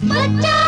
Let's!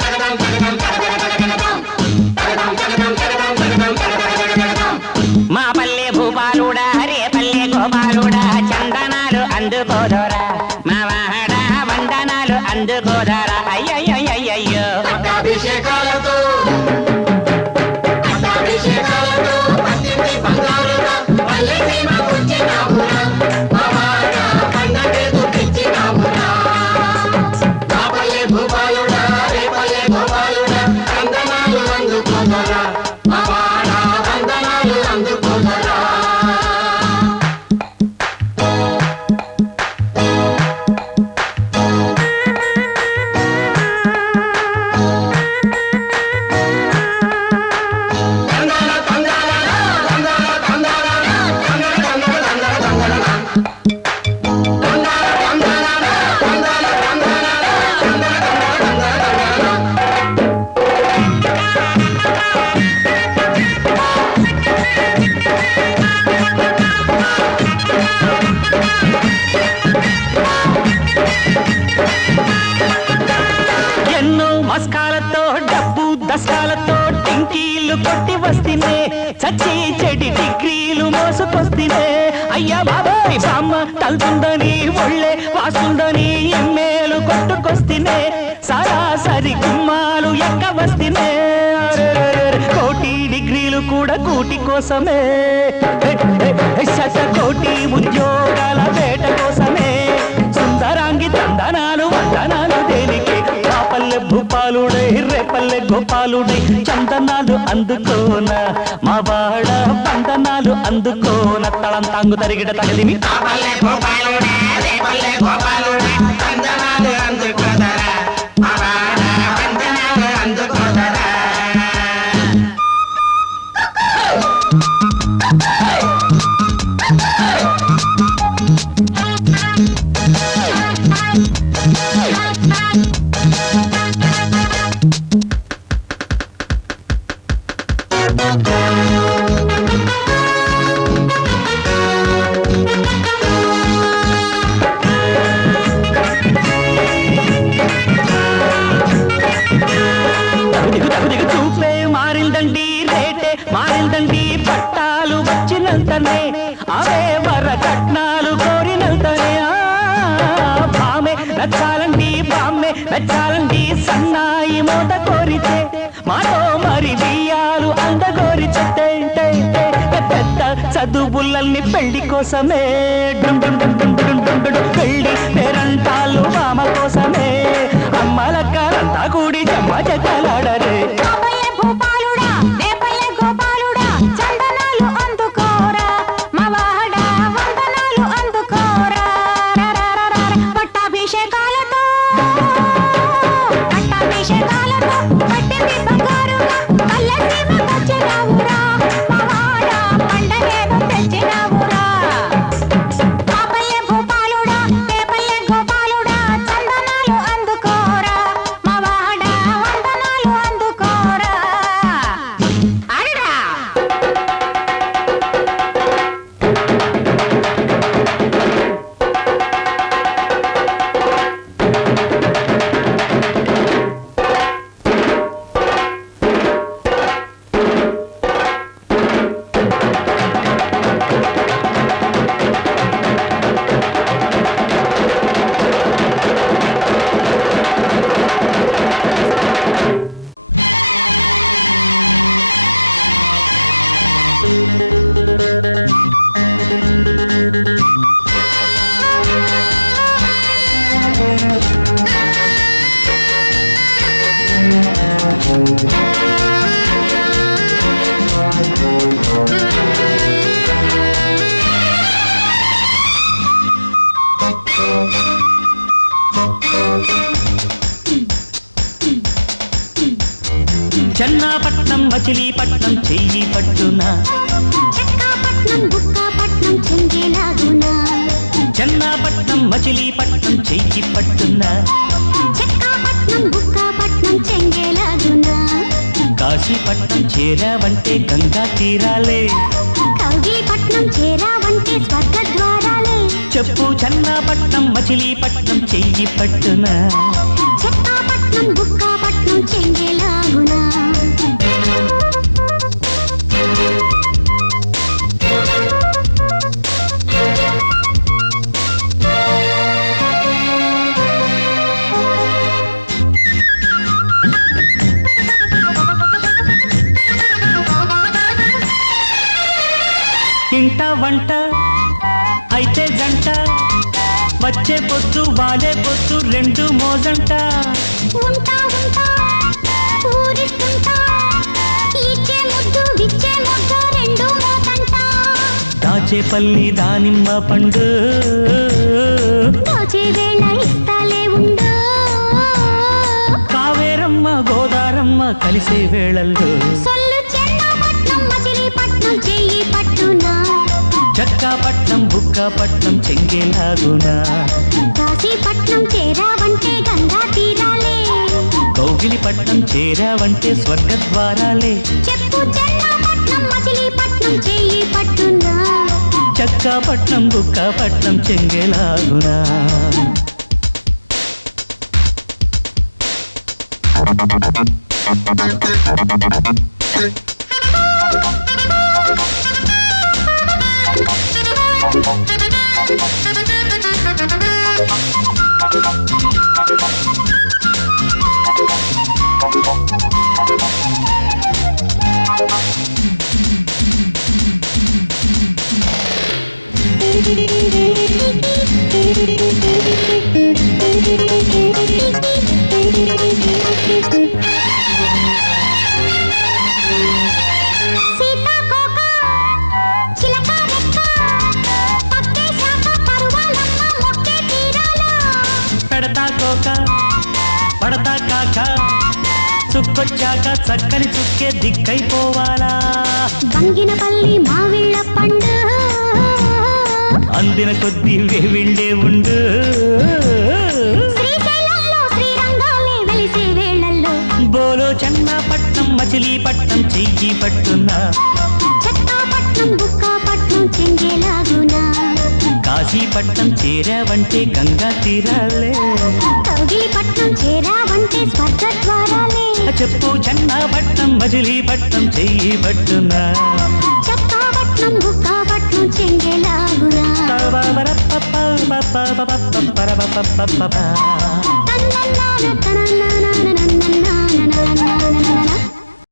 ఎనిమిది డిగ్రీలు మోసకొస్తే అయ్యా బాబాయ్ బామ్మ తలుతుందని ఒళ్ళే వాసుందని ఎమ్మెలు కొట్టుకొస్తేనే సరాసరి గుమ్మాలు ఎక్క వస్తేనే కోటి డిగ్రీలు కూడా కూటి కోసమే. బాలుడై చందనాలు అందుకోన. మా వాడ పందనాలు అందుకోన. తలం తాంగు తరిగిట తగలిమి. గోపాలుడే నచ్చాలండి బామ్మే నచ్చాలండి సన్నాయి మూత కోరితే మాతో మరి బియ్యాలు అందగోరి చెత్తే పెద్ద చదువులల్ని పెళ్ళి కోసమే పెళ్ళి పేరంటాలు మామ పట్టున చెన్నాపట్నం మచిలీపట్నం చెయ్యి పట్టున కాశీపట్నం చేరావంటే గంగా తీరాలే. కౌగిలిపట్నం చేరావంటే స్వర్గ ద్వారాలే చెప్పు చెన్నాపట్నం మచిలీపట్నం చెయ్యి పట్టున చెక్కాపట్నం బుక్కాపట్నం చెంగేలాగునా? ఇంట వంట అయితే జంట వచ్చే పొత్తు వాలే పొత్తు రెండు మోజంట. ఉంటా ఉంటా దాచేపల్లి దానిమ్మ పండు. కావేరమ్మ గోదారమ్మ కలిసే వేళల్లో. చక్కాపట్నం బుక్కాపట్నం చెంగేలాగునా. కాశీపట్నం చేరావంటే గంగా తీరాలే. కౌగిలిపట్నం చేరావంటే స్వర్గద్వారాలే. చెప్పు చక్కాపట్నం బుక్కాపట్నం చెంగేలాగునా? సీతాకోక చిలక పెడతా కోక చుక్కొచ్చాక చక్కని చుక్కే దిక్కైపోవాలా. బంగినపల్లి మావిళ్ళ పండు. అందిన కొద్దీ వేవిళ్ళే ఉండు. చెన్నపట్నం మచిలీపట్నం చెయ్యి పట్టున్నా చెక్కాపట్నం బుక్కాపట్నం చెంగేలాగునా. కాశీపట్నం చేరావంటే గంగా తీరాలే. కౌగిలిపట్నం చేరావంటే స్వర్గ ద్వారాలే చెప్పు చెన్నపట్నం చెయ్యి బుక్కాపట్నం చెంగేలాగునా. na na na na na